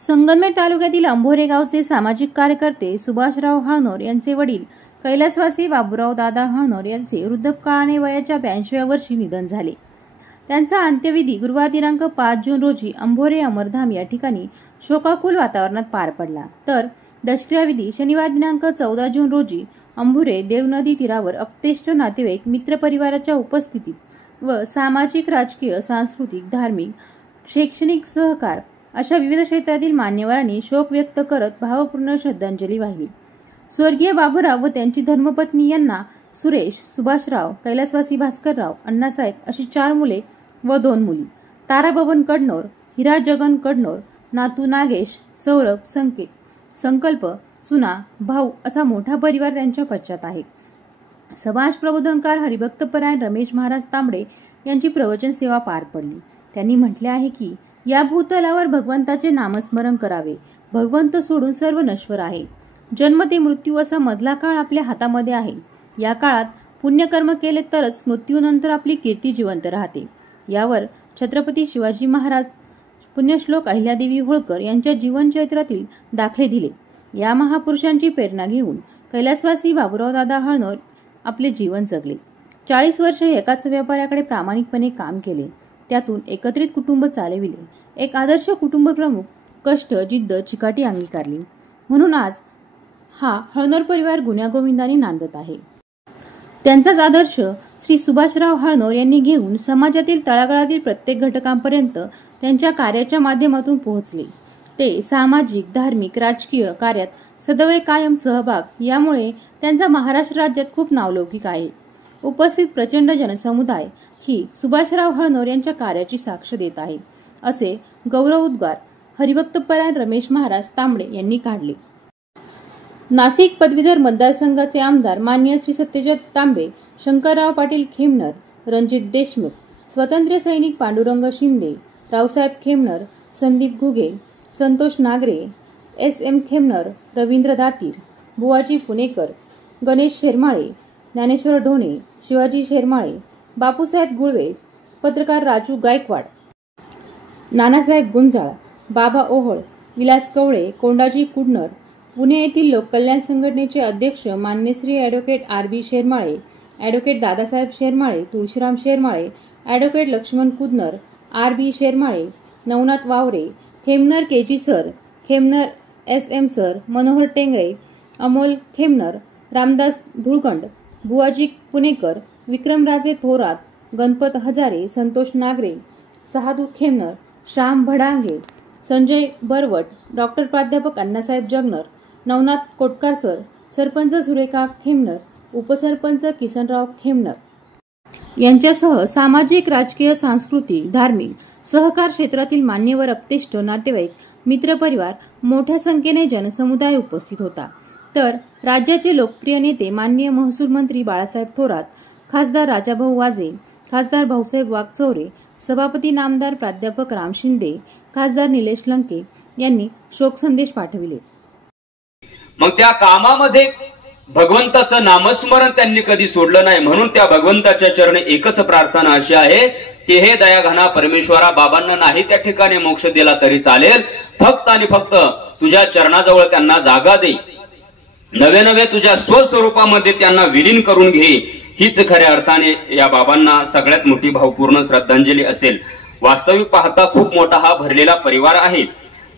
संगमनेर तालुक्यातील अंभोरे गावचे सामाजिक कार्यकर्ते सुभाषराव हळनोर यांचे वडील कैलासवासी बाबूराव दादा हळनोर यांचे वृद्धापकाळाने वयाच्या 82व्या वर्षी निधन झाले। त्यांचा अंत्यविधी गुरुवार दिनांक 5 जून रोजी अंभोरे अमरधाम या ठिकाणी शोकाकुल वातावरणात पार पडला। तर दशक्रियाविधी शनिवार दिनांक 14 जून रोजी अंभोरे देवनदी तीरावर अपतेष्ट नातेवाईक मित्रपरिवाराच्या उपस्थितीत व सामाजिक, राजकीय, सांस्कृतिक, धार्मिक, शैक्षणिक, सहकार अशा विविध क्षेत्रातील मान्यवरांनी शोक व्यक्त करत भावपूर्ण श्रद्धांजली वाहिली। स्वर्गीय बाबूराव व त्यांची धर्मपत्नी यांना सुरेश, सुभाषराव, कैलासवासी भास्करराव, अण्णासाहेब अशी 4 मुले व 2 मुली, तारा बबन कडनोर, हिरा जगन कडनोर, नातू नागेश, सौरभ, संकेत, संकल्प, सुना, भाऊ असा मोठा परिवार त्यांच्या पश्चात आहे। समाज प्रबोधनकार हरिभक्तपरायण रमेश महाराज तांबडे यांची प्रवचन सेवा पार पडली। त्यांनी म्हटले आहे की या भूतलावर भगवंताचे नामस्मरण करावे। भगवंत सोडून सर्व नश्वर आहे। जन्म ते मृत्यू असा मधला काळ आपल्या हातामध्ये आहे। या काळात पुण्यकर्म केले तरच मृत्यूनंतर आपली कीर्ती जिवंत राहते। यावर छत्रपती शिवाजी महाराज पुण्यश्लोक अहिल्यादेवी होळकर यांच्या जीवनचरित्रातील दाखले दिले। या महापुरुषांची प्रेरणा घेऊन कैलासवासी बाबूराव दादा हळनोर आपले जीवन जगले। 40 वर्ष एकाच व्यापाऱ्याकडे प्रामाणिकपणे काम केले। त्यातून एकत्रित कुटुंब चालविले। एक आदर्श कुटुंब प्रमुख, कष्ट, जिद्द, चिकाटी अंगीकारली। म्हणून आज हा हळनोर परिवार गुण्यागोविंदाने नांदत आहे। त्यांचाच आदर्श श्री सुभाषराव हळनोर यांनी घेऊन समाजातील तळागाळातील प्रत्येक घटकांपर्यंत त्यांच्या कार्याच्या माध्यमातून पोहोचले। ते सामाजिक, धार्मिक, राजकीय कार्यात सदैव कायम सहभाग, यामुळे त्यांचा महाराष्ट्र राज्यात खूप नावलौकिक आहे। उपस्थित प्रचंड जनसमुदाय ही सुभाषराव हळनोर यांच्या कार्याची साक्ष देत आहे, असे गौरवोद्गार हरिभक्तपरायण रमेश महाराज तांबडे यांनी काढले। नाशिक पदवीधर मतदारसंघाचे आमदार माननीय श्री सत्यजित तांबे, शंकरराव पाटील खेमनर, रणजित देशमुख, स्वातंत्र्य सैनिक पांडुरंग शिंदे, रावसाहेब खेमनर, संदीप घुगे, संतोष नागरे, S.M. खेमनर, रवींद्र दातीर, बुवाजी पुणेकर, गणेश शेरमाळे, ज्ञानेश्वर ढोणे, शिवाजी शेरमाळे, बापूसाहेब गुळवे, पत्रकार राजू गायकवाड, नानासाहेब गुंजाळ, बाबा ओहळ, विलास कवळे, कोंडाजी कुडनर, पुणे येथील लोककल्याण संघटनेचे अध्यक्ष मान्य Shri advocate R.B. Shermale, advocate Dadasaheb Shermale, Tulshiram Shermale, advocate Laxman Kudnar, R.B. Shermale, Navnath Waware, Khemnar KG sir, Khemnar SM sir, Manohar Tengale, Amol Khemnar, Ramdas Dhulkand, Buwaji Punekar, Vikramraje Thorat, Ganpat Hazare, Santosh Nagare, Sahadu Khemnar, Shyam Bhadange, Sanjay Barwat, doctor प्राध्यापक अण्णासाहेब जगनर, नवनाथ कोटकार सर, सरपंच सुरेखा खेमनर, उपसरपंच किसनराव खेमनर यांच्यासह सामाजिक, राजकीय, सांस्कृतिक, धार्मिक, सहकार क्षेत्रातील मान्यवर, अपतेष्ट नातेवाईक, मित्रपरिवार, मोठ्या संख्येने जनसमुदाय उपस्थित होता। तर राज्याचे लोकप्रिय नेते माननीय महसूल मंत्री बाळासाहेब थोरात, खासदार राजाभाऊ वाजे, खासदार भाऊसाहेब वागचौरे, सभापती नामदार प्राध्यापक राम शिंदे, खासदार निलेश लंके यांनी शोक संदेश पाठविले। मग त्या कामामध्ये भगवंताचं नामस्मरण त्यांनी कधी सोडलं नाही। म्हणून त्या भगवंताच्या चरणी एकच प्रार्थना अशी आहे की हे दयाघना परमेश्वरा, बाबांना नाही त्या ठिकाणी मोक्ष दिला तरी चालेल, फक्त आणि फक्त तुझ्या चरणाजवळ त्यांना जागा दे, नवे नवे तुझ्या स्वस्वरूपामध्ये त्यांना विलीन करून घे, हीच खऱ्या अर्थाने या बाबांना सगळ्यात मोठी भावपूर्ण श्रद्धांजली असेल। वास्तविक पाहता खूप मोठा हा भरलेला परिवार आहे।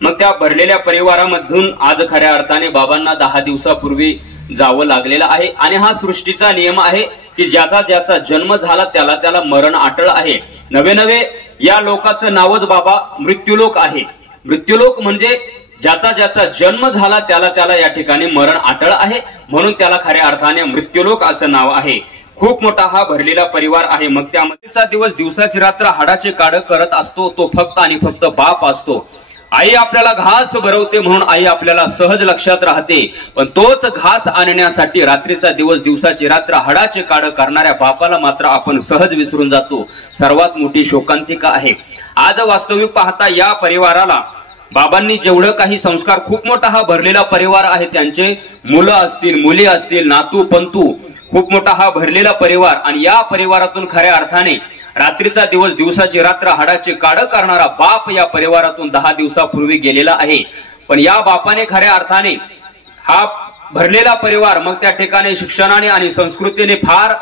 मग त्या भरलेल्या परिवारामधून आज खऱ्या अर्थाने बाबांना 10 दिवसापूर्वी जावं लागलेलं आहे। आणि हा सृष्टीचा नियम आहे की ज्याचा ज्याचा जन्म झाला त्याला त्याला मरण अटळ आहे। नवे नवे या लोकाचं नावच बाबा मृत्यूलोक आहे। मृत्यूलोक म्हणजे ज्याचा ज्याचा जन्म झाला त्याला त्याला या ठिकाणी मरण अटळ आहे, म्हणून त्याला खऱ्या अर्थाने मृत्यूलोक असं नाव आहे। खूप मोठा हा भरलेला परिवार आहे। मग त्यामध्येचा दिवस दिवसाची रात्र हाडाचे काढ करत असतो तो फक्त आणि फक्त बाप असतो। आई आपल्याला घास भरवते म्हणून आई आपल्याला सहज लक्षात राहते, पण तोच घास आणण्यासाठी रात्रीचा दिवस दिवसाची रात्र हाडाचे काढ करणाऱ्या बापाला मात्र आपण सहज विसरून जातो। सर्वात मोठी शोकांतिका आहे। आज वास्तविक पाहता या परिवाराला बाबांनी जेवढं काही संस्कार, खूप मोठा हा भरलेला परिवार आहे, त्यांचे मुलं असतील, मुली असतील, नातू पंतू, खूप मोठा हा भरलेला परिवार, आणि या परिवारातून खऱ्या अर्थाने रात्रीचा दिवस दिवसाची रात्र हाडाचे काढ करणारा बाप या परिवारातून 10 दिवसापूर्वी गेलेला आहे. पण या बापाने खऱ्या अर्थाने हा भरलेला परिवार, मग त्या ठिकाणी शिक्षणाने आणि संस्कृतीने फार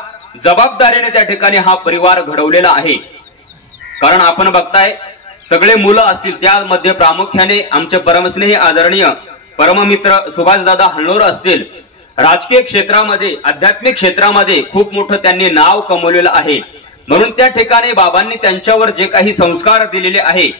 जबाबदारीने त्या ठिकाणी हा परिवार घडवलेला आहे. कारण आपण बघताय सगळे मुलं असतील, त्यामध्ये प्रामुख्याने आमचे परमस्नेही आदरणीय परममित्र सुभाषदादा हळनोर असतील, राजकीय क्षेत्रामध्ये आध्यात्मिक क्षेत्रामध्ये खूप मोठं त्यांनी नाव कमवलेलं आहे. म्हणून त्या ठिकाणी बाबांनी त्यांच्यावर जे काही संस्कार दिलेले आहे,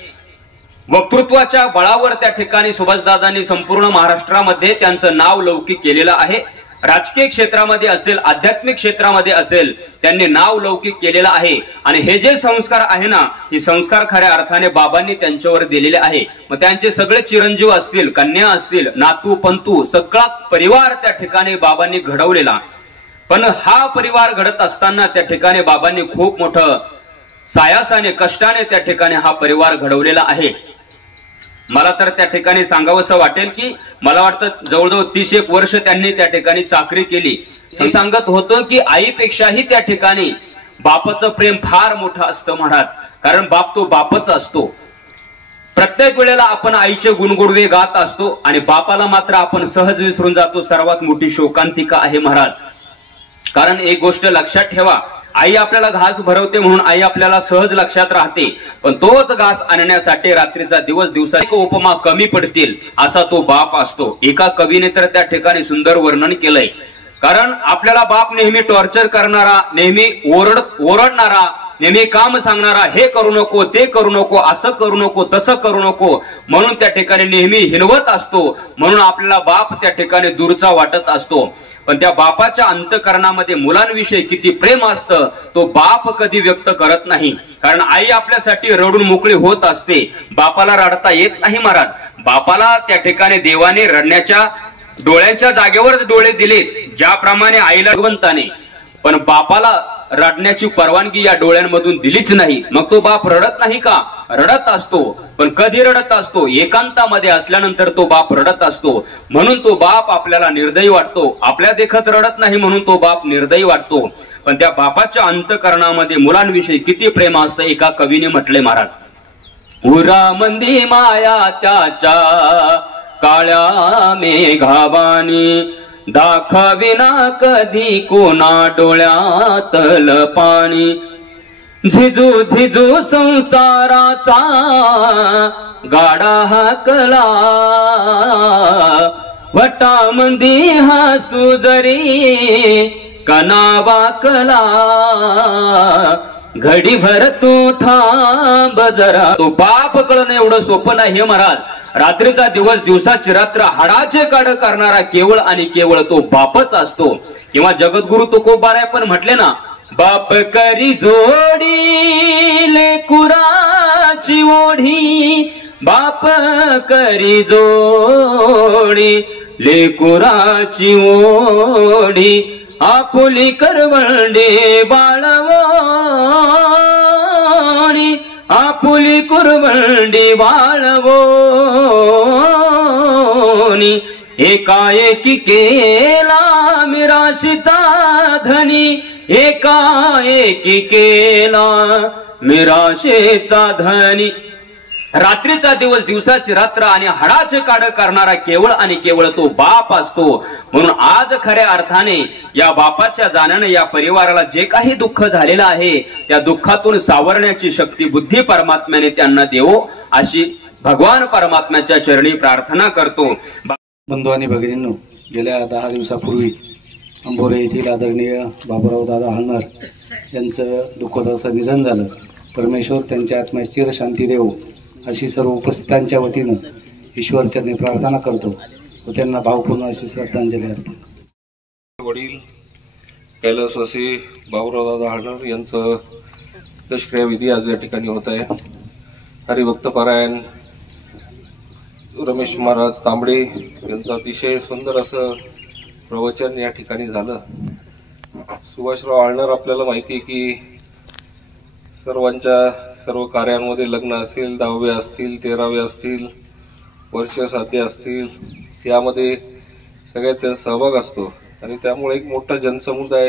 वक्तृत्वाच्या बळावर त्या ठिकाणी सुभाषदादांनी संपूर्ण महाराष्ट्रामध्ये त्यांचं नाव लौकिक केलेलं आहे. राजकीय क्षेत्रामध्ये असेल, आध्यात्मिक क्षेत्रामध्ये असेल, त्यांनी नाव लौकिक केलेलं आहे. आणि हे जे संस्कार आहे ना, हे संस्कार खऱ्या अर्थाने बाबांनी त्यांच्यावर दिलेले आहे. मग त्यांचे सगळे चिरंजीव असतील, कन्या असतील, नातू पंतू, सगळा परिवार त्या ठिकाणी बाबांनी घडवलेला. पण हा परिवार घडत असताना त्या ठिकाणी बाबांनी खूप मोठं सायासाने कष्टाने त्या ठिकाणी हा परिवार घडवलेला आहे. मला तर त्या ठिकाणी सांगावंसं वाटेल की मला वाटतं जवळजवळ 30 वर्ष त्यांनी त्या ठिकाणी चाकरी केली. मी सांगत होतो की आईपेक्षाही त्या ठिकाणी बापाचं प्रेम फार मोठं असतं महाराज. कारण बाप तो बापच असतो. प्रत्येक वेळेला आपण आईचे गुणगुणवे गात असतो आणि बापाला मात्र आपण सहज विसरून जातो. सर्वात मोठी शोकांतिका आहे महाराज. कारण एक गोष्ट लक्षात ठेवा, आई आपल्याला घास भरवते म्हणून आई आपल्याला सहज लक्षात राहते, पण तोच घास आणण्यासाठी रात्रीचा दिवस दिवसाची उपमा कमी पडतील असा तो बाप असतो. एका कवीने तर त्या ठिकाणी सुंदर वर्णन केलंय. कारण आपल्याला बाप नेहमी टॉर्चर करणारा, नेहमी ओरडणारा, नेहमी काम सांगणारा, हे करू नको, ते करू नको, असं करू नको, तसं करू नको म्हणून त्या ठिकाणी नेहमी हिनवत असतो. म्हणून आपल्याला बाप त्या ठिकाणी दूरचा वाटत असतो. पण त्या बापाच्या अंतःकरणामध्ये मुलांविषयी किती प्रेम असतं तो बाप कधी व्यक्त करत नाही. कारण आई आपल्यासाठी रडून मोकळी होत असते, बापाला रडता येत नाही महाराज. बापाला त्या ठिकाणी देवाने रडण्याच्या डोळ्यांच्या जागेवरच डोळे दिलेत ज्याप्रमाणे आईला भगवंताने, पण बापाला रडण्याची परवानगी या डोळ्यांमधून दिलीच नाही. मग तो बाप रडत नाही का? रडत असतो. पण कधी रडत असतो? एकांतामध्ये असल्यानंतर तो बाप रडत असतो. म्हणून तो बाप आपल्याला निर्दयी वाटतो. आपल्या देखत रडत नाही म्हणून तो बाप निर्दयी वाटतो. पण त्या बापाच्या अंतःकरणामध्ये मुलांविषयी किती प्रेम असतं एका कवीने म्हटले महाराज. उरामंदी माया त्याच्या काळ्या मेघावानी, दाखविना कधी कोणा डोळ्यातल पाणी. झिजू झिजू संसाराचा गाडा हाकला, वटामंदी हसू जरी कना वाकला. घडी भर तू थांब जरा. तो बाप कळणं एवढं सोपं नाही हे महाराज. रात्रीचा दिवस दिवसाची रात्र हाडाचे काढ करणारा केवळ आणि केवळ तो बापच असतो. किंवा जगद्गुरु तुकोबाराय पण म्हटले ना, बाप करी जोडी लेकुराची ओढी, बाप करी जोडी लेकुराची ओढी, आपुली करवंडे बाळवणी, आपुली कुरवंडी वाळवोनी. एकाएकी केला मिराशीचा धनी, एकाएकी केला मिराशीचा धनी. रात्रीचा दिवस दिवसाची रात्र आणि हाडाचे काढ करणारा केवळ आणि केवळ तो बाप असतो. म्हणून आज खऱ्या अर्थाने या बापाच्या जाण्याने या परिवाराला जे काही दुःख झालेलं आहे त्या दुःखातून सावरण्याची शक्ती बुद्धी परमात्म्याने त्यांना देवो अशी भगवान परमात्म्याच्या चरणी प्रार्थना करतो. बंधू आणि भगिनींनो, गेल्या 10 दिवसापूर्वी अंभोरे येथील आदरणीय बाबूराव दादा हळनोर यांचं दुःखद असं निधन झालं. परमेश्वर त्यांच्या आत्म्यास चिर शांती देवो अशी सर्व उपस्थितांच्या वतीनं ईश्वरचरणी प्रार्थना करतो व त्यांना भावपूर्ण अशी श्रद्धांजली अर्पण. वडील कैलासवासी बाबूराव हळनोर यांचं दशक्रियाविधी आज या ठिकाणी होत आहे. हरिभक्त पारायण रमेश महाराज तांबडे यांचं अतिशय सुंदर असं प्रवचन या ठिकाणी झालं. सुभाषराव हळनोर आपल्याला माहिती आहे की सर्व कार्यांमध्ये लग्न असतील, 10वे असतील, 13वे असतील, वर्ष साध्य असतील, यामध्ये सगळ्यात सहभाग असतो. आणि त्यामुळे एक मोठा जनसमुदाय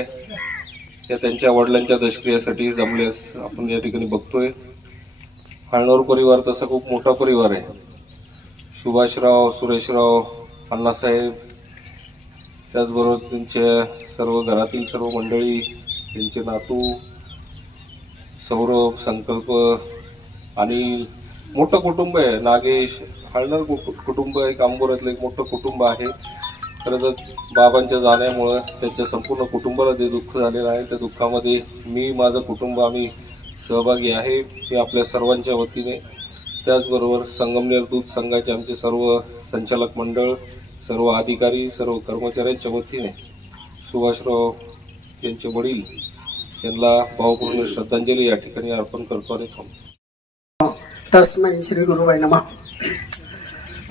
या त्यांच्या वडिलांच्या दशक्रियेसाठी जमल्यास आपण या ठिकाणी बघतोय. हळनोर परिवार तसा खूप मोठा परिवार आहे. सुभाषराव, सुरेशराव, अण्णासाहेब, त्याचबरोबर त्यांच्या सर्व घरातील सर्व मंडळी, त्यांचे नातू सौरभ, संकल्प आणि मोठं कुटुंब आहे. नागेश, हळनर कुटुंब एक आंबोऱ्यातलं एक मोठं कुटुंब आहे. खरं तर बाबांच्या जाण्यामुळं त्यांच्या संपूर्ण कुटुंबाला जे दुःख झालेलं आहे त्या दुःखामध्ये मी, माझं कुटुंब आम्ही सहभागी आहे. हे आपल्या सर्वांच्या वतीने, त्याचबरोबर संगमनेर दूध संघाचे आमचे सर्व संचालक मंडळ, सर्व अधिकारी, सर्व कर्मचाऱ्यांच्या वतीने सुभाषराव यांचे वडील यांना भावपूर्ण श्रद्धांजली या ठिकाणी अर्पण करतो आणि थांबतो. तस्मै श्री गुरुवाय नमः.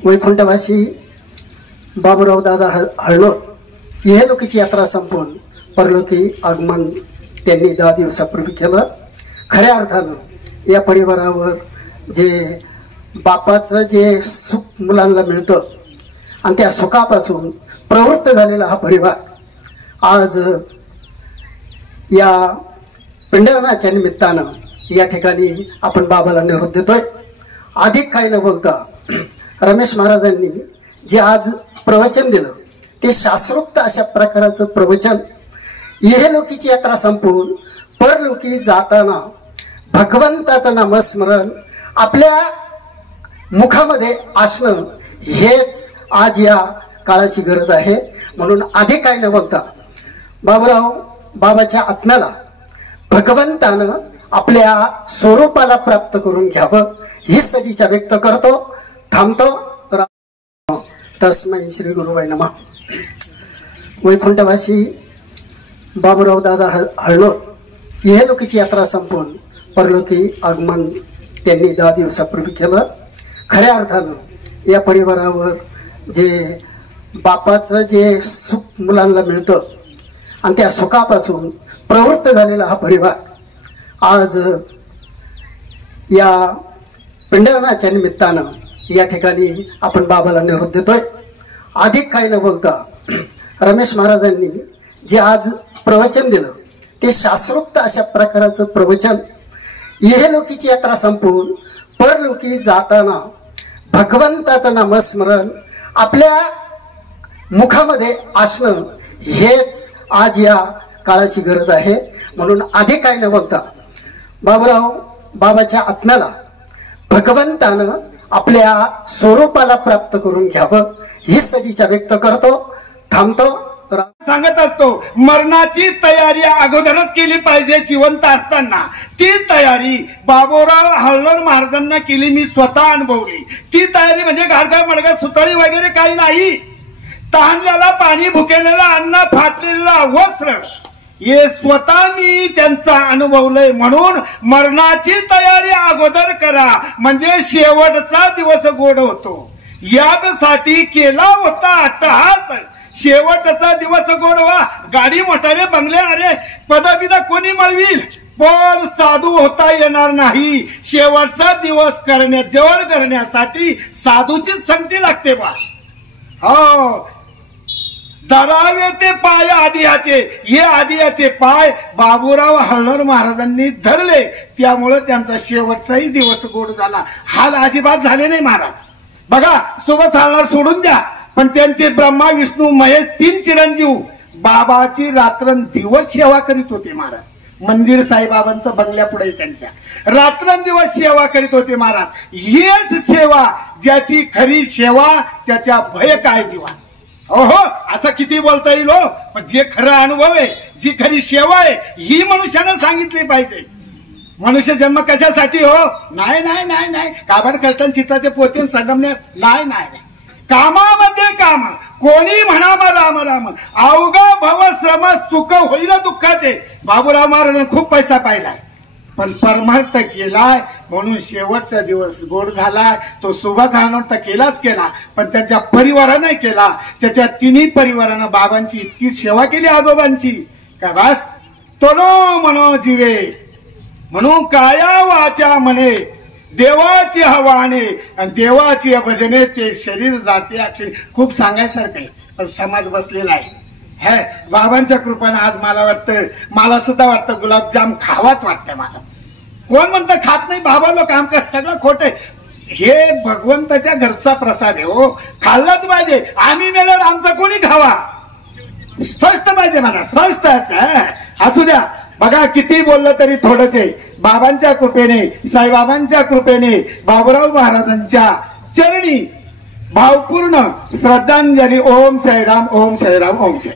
वैकुंठवासी बाबूराव दादा हळनोर इहलोकीची यात्रा संपून परलोकी आगमन त्यांनी 10 दिवसापूर्वी केलं. खऱ्या अर्थानं या परिवारावर जे बापाचं जे सुख मुलांना मिळतं आणि त्या सुखापासून प्रवृत्त झालेला हा परिवार आज या पिंडदानाच्या निमित्तानं या ठिकाणी आपण बाबाला निरोप देतोय. अधिक काही न बोलता रमेश महाराजांनी जे आज प्रवचन दिलं ते शास्त्रोक्त अशा प्रकारचं प्रवचन. इहलोकीची यात्रा संपून परलोकी जाताना भगवंताचं नामस्मरण आपल्या मुखामध्ये असणं हेच आज या काळाची गरज आहे. म्हणून अधिक काही न बोलता बाबाच्या आत्म्याला भगवंतानं आपल्या स्वरूपाला प्राप्त करून घ्यावं ही सदिच्छा व्यक्त करतो. थांबतो. तस्मै श्री गुरुवाय नमः. वैकुंठवासी बाबूराव दादा हळनोर इहलोकीची यात्रा संपून परलोकी आगमन त्यांनी 10 दिवसापूर्वी केलं. खऱ्या अर्थानं या परिवारावर जे बापाचं जे सुख मुलांना मिळतं आणि त्या सुखापासून प्रवृत्त झालेला हा परिवार आज या पिंडदानाच्या निमित्तानं या ठिकाणी आपण बाबाला निरोप देतोय. अधिक काही न बोलता रमेश महाराजांनी जे आज प्रवचन दिलं ते शास्त्रोक्त अशा प्रकारचं प्रवचन. इहलोकीची यात्रा संपून परलोकी जाताना भगवंताचं नामस्मरण आपल्या मुखामध्ये असणं हेच आज या काळाची गरज आहे. म्हणून अधिक काही न बोलता बाबाच्या आत्म्याला भगवंतानं आपल्या स्वरूपाला प्राप्त करून घ्यावं ही सदिच्छा व्यक्त करतो. थांबतो. सांगत असतो मरणाची तयारी अगोदरच केली पाहिजे. जिवंत असताना ती तयारी बाबूराव हळनोर महाराजांना केली. मी स्वतः अनुभवली ती तयारी. म्हणजे गाडगा मडगा सुतळी वगैरे काही नाही. तहानलेला पाणी, भुकेलेला अन्न, फाटलेला वस्त्र हे स्वतः मी त्यांचा अनुभवलंय. म्हणून मरणाची तयारी अगोदर करा म्हणजे शेवटचा दिवस गोड होतो. यासाठी केला होता अट्टहास शेवटचा दिवस गोड व्हा. गाडी मोटारे बंगले अरे पदबिदा कोणी मिळविल पण साधू होता येणार नाही. शेवटचा दिवस जवळ करण्यासाठी साधूचीच संगती लागते बा. हो, धरावे ते पाय आदियाचे. हे आदियाचे पाय बाबूराव हळनोर महाराजांनी धरले. त्यामुळे त्यांचा शेवटचाही दिवस गोड झाला. हाल अजिबात झाले नाही महाराज. बघा सुभाष हळनोर सोडून द्या पण त्यांचे ब्रह्मा, विष्णू, महेश 3 चिरंजीव बाबाची रात्रंदिवस सेवा करीत होते महाराज. मंदिर साईबाबांचं बंगल्यापुढे त्यांच्या रात्रंदिवस सेवा करीत होते महाराज. हीच सेवा ज्याची खरी सेवा त्याच्या भय काय जीवा. हो असं किती बोलता येईल हो. पण जे खरा अनुभव आहे, जी खरी सेवा आहे ही मनुष्यानं सांगितली पाहिजे. मनुष्य जन्म कशासाठी हो? नाही नाही नाही नाही काबड कष्टन चित्ताचे पोते संगमने नाही नाही. कामामध्ये काम. कोणी म्हणावा राम राम. अवघा भव श्रम सुख होईल दुःखाचे. बाबूराव महाराजांनी खूप पैसा पाहिलाय पण परमार्थ केलाय म्हणून शेवटचा दिवस गोड झालाय. तो सुभाष हळनोर तर केलाच केला पण त्याच्या परिवाराने केला. त्याच्या 3ही परिवारानं बाबांची इतकी सेवा केली आजोबांची का बस तनो मनो जीवे म्हणून काया वाचा म्हणे देवाची हवाने आणि देवाची भजने ते शरीर जाते. खूप सांगायसारखं आहे पण समाज बसलेला आहे. हे बाबांच्या कृपेने आज मला वाटतं, मला सुद्धा वाटतं गुलाबजाम खावाच वाटतंय मला. कोण म्हणतं खात नाही, बाबा लोक आमचं सगळं खोटे. हे भगवंताच्या घरचा प्रसाद आहे हो, खाल्लाच पाहिजे. आम्ही मेल्यावर आमचा कोणी खावा, स्पष्ट पाहिजे मला, स्पष्ट असं. असू द्या, बघा किती बोललं तरी थोडंच आहे. बाबांच्या कृपेने, साईबाबांच्या कृपेने, बाबूराव महाराजांच्या चरणी भावपूर्ण श्रद्धांजली. ओम साईराम, ओम साईराम, ओम साई.